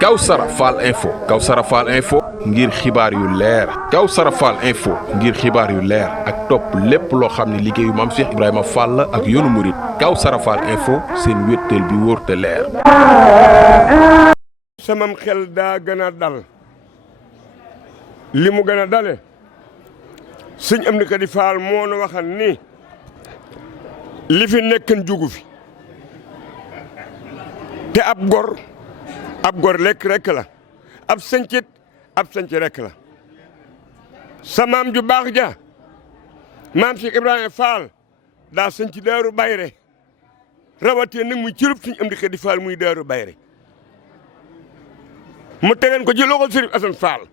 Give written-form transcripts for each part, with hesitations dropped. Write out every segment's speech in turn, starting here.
Kawsara Fall info ngir xibaar yu leer Kawsara Fall info ngir xibaar yu leer ak topp lépp loo xam ne liggéeyu Maam Cheikh Ibrahima Fall ak yoonu murit Kawsara Fall info seen wéttal bi wóor te leer. samam xel daa gën a dal li mu gën a dale sëñ Amdi Khady Fall moo nu waxal ni li fi nekkan jugu fi te ab gor lekk rek la ab sëncit ab sënc rek la sa maam ju baax ja Maam Cheikh Ibrahima Fall daa sënc Daaru Bayre rawatee nag muy cërub sëñ Amdi Khady Fall muy Daaru Bayre mu tegan ko ci loxol Sëriñ Asan Fall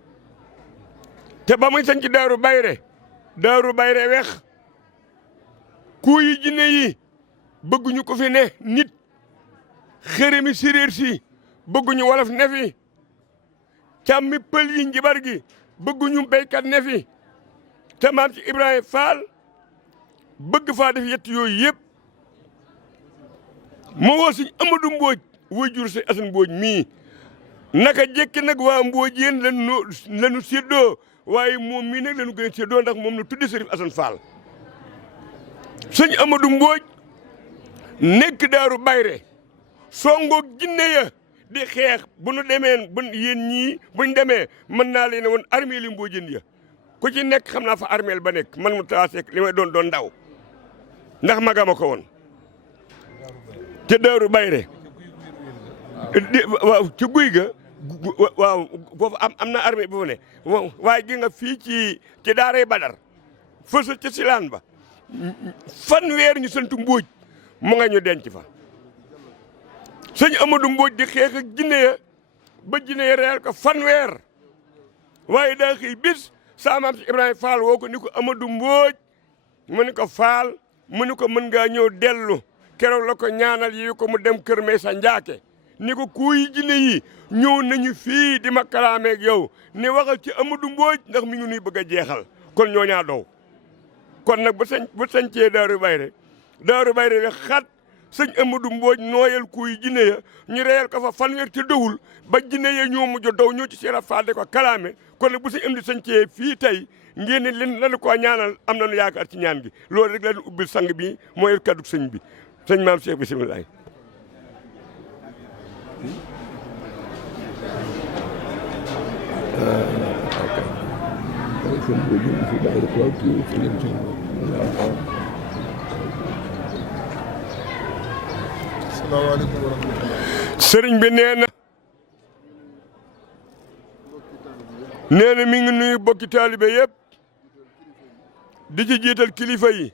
te ba muy sënc Daaru Bayre weex ku yi jinne yi bëgguñu ko fi ne nit xërëmi séréer si bëgguñu wolof ne fi càmmi pël yi njibar gi bëgguñu béykat ne fi te Maam ci Ibrahima Fall bëgg faa def yett yooyu yëpp mu woo Sëñ Amadou Mbodj wuy jur si Asan Mbodj mii naka jekki nag waa Mbodj yéen lanu séddoo waaye moom mii nag lanu gën a séddoo ndax moom la tudde Sëriñ Asan Fall Sëñ Amadou Mbodj nekk Daaru Bayre songoog jinne ya di xeex bu nu demee yéen ñii buñ demee mën naa leen woon armée li Mbodjeen ya ku ci nekk xam naa fa armeel ba nekk man mu taaseek li may doon ndaw ndax magama ko woon te Daaru Bayre waaw ci guy ga waaw foofu am na armée bu fa ne waaye gi nga fii ci daaray Badar fësal ci silaan ba fanweer ñu sant Mbodj mu nga ñu denc fa sëñ Amadou Mbodj di xeex ak jinne ya ba jinne ya reyal ko fanweer waaye daa xëy bis sa Maam si Ibrahima Fall woo ko ni ko Amadou Mbodj mu ni ko Fall mu ni ko mën ngaa ñëw dellu keroog la ko ñaanal yi ko mu dem kër Maysa Njaake ni ko kuy jinne yi ñëw nañu fii di ma kalaameeg yow ni waxal ci Amadou Mbodj ndax mi ngi nuy bëgg a jeexal kon ñoo ñaa dow kon nag bu sañcee Daaru Bayre we xat sëñ Amadou Mbodj nooyal kuy jinne ya ñu reyal ko fa fanweer te dowul ba jinne ya ñoo mujj dow ñoo ci Seera Fall de ko kalaame kon nag bu sëñ Amdi sañcee fii tey ngeen ne leen lanu ko ñaanal am nañu yaakaar ci ñaan gi loolu rek lañu ubbil sang bi mooy kaddu sëñ bi sëñ Maam Cheikh bisimilah. salaamaaleykum wa rahmatulah. sëriñ bi nee na mi ngi nuyu bokki taalibe yëpp di ci jiital kilifa yi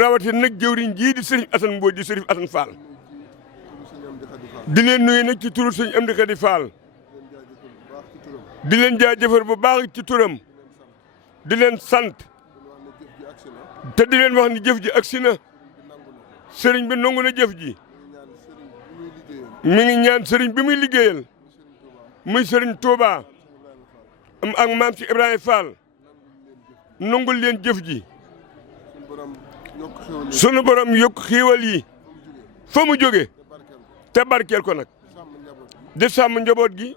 rawati nag jëwriñ jii di sëriñ Asan Mbodj di sëriñ Asan Fall di leen nuyu nag ci turu sëriñ Amdi Khady Fall di leen jaajëfal bu baax ci turam di leen sant te di leen wax ni jëf ji agsi na sëriñ bi nangu na jëf ji mi ngi ñaan sëriñ bi muy liggéeyal muy sëriñ Touba ak Maam si Ibrahima Fall nangul leen jëf ji sunu borom yokk xiiwal yi fa mu jóge te barkeel ko nag di sàmm njaboot gi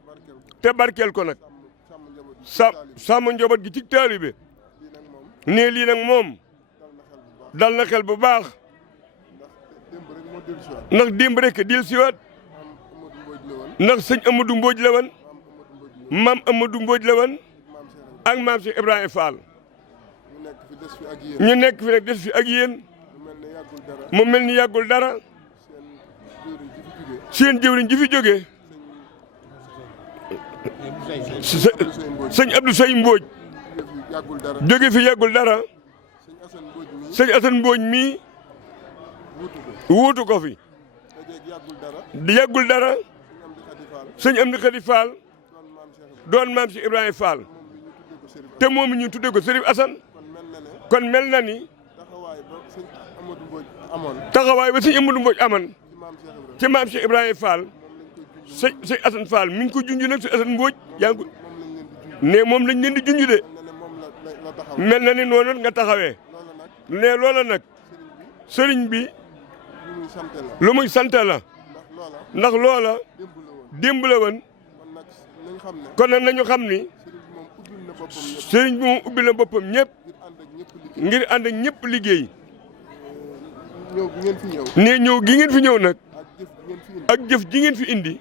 te barkeel ko nag sàmm njaboot gi ci taalibe nee lii nag moom dal na xel bu baax ndax démb rek dil siwaat ndax sëñ Amadou Mbodj la woon maam Amadou Mbodj la woon ak Maam Cheikh Ibrahima Fall ñu nekk fi nag des fi ak yéen mu mel ni yàggul dara seen jëwriñ ji fi jógee sëñ Abdou Sey Mbodj jóge fi yàggul dara sëñ Asan Mbodj mii wuutu ko fi di yàggul dara sëñ Amdi Khady Fall doon Maam Cheikh Ibrahima Fall te moom ñu tudde ko Sëriñ Asan kon mel na ni taxawaay ba sëñ Amadou Mbodj aman ci Maam Cheikh Ibrahima Fall sëñ Asan Fall mi ngi ko junj nag sëñ Asan Mbodj yaa ngi ko ne moom lañ leen di junj de mel na ni noonu nga taxawee ne loola nag sëriñ bi lu muy sant la ndax loola démb la woon kon nag nañu xam ni sëriñ bi moom ubbi na boppam ñëpp ngir ànd ak ñëpp liggéey ne ñëw gi ngeen fi ñëw nag ak jëf ji ngeen fi indi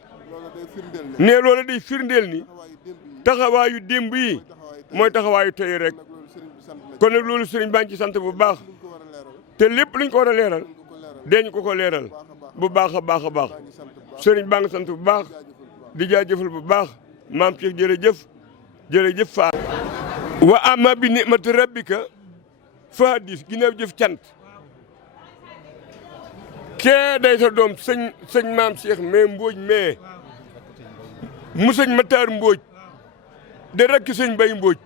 ne loola day firndeel ni taxawaayu démb yi mooy taxawaayu tey rek kon nag loolu sëriñ baa ngi ci sant bu baax te lépp luñ ko war a leeral deeñu ko leeral bu baax a baax a baax sëriñ baa ngi sant bu baax di jaajëfal bu baax maam Cheikh jërëjëf Fall wa amma bi ni'mati rabbika fa hadis ginnaaw jëf cant kee day sa doom sëñ maam Cheikh mais Mbodj mais mu sëñ Matar Mbodj de rekk sëñ Bay Mbodj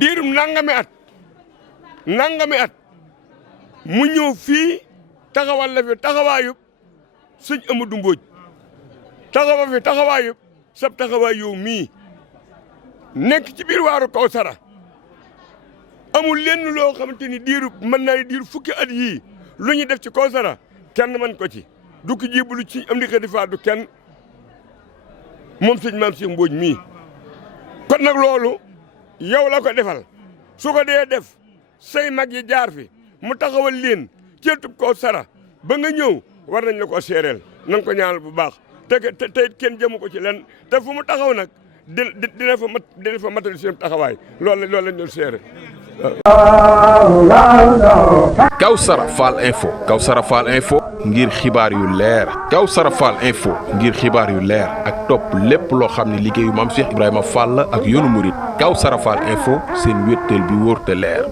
diirum nangami at mu ñëw fii taxawal la fi taxawaayub sëñ Amadou Mbodj taxawa fi taxawaayub sab taxawaay yow mii nekk ci biir waaru Kawsara amul lenn loo xamante ni diiru mën naa diiru fukki at yii lu ñu def ci Kawsara kenn man ko ci du ko jébbalu ci am di xadi faa du kenn moom sëñ maam Cheikh Mbodj mii kon nag loolu yow la ko defal su ko dee def say mag yi jaar fi mu taxawal leen ceetub Kawsara ba nga ñëw war nañ la ko seereel na nga ko ñaanal bu baax te kenn jëmu ko ci len te fu mu taxaw nag dina fa matal seen taxawaay loolu lañ doon seere Kawsara Fall Info ngir xibaar yu leer Kawsara Fall Info ngir xibaar yu leer ak topp lépp loo xam ne liggéeyu maam Cheikh Ibrahima Fall ak yoonu murit Kawsara Fall Info seen wéttal bi wóor te leer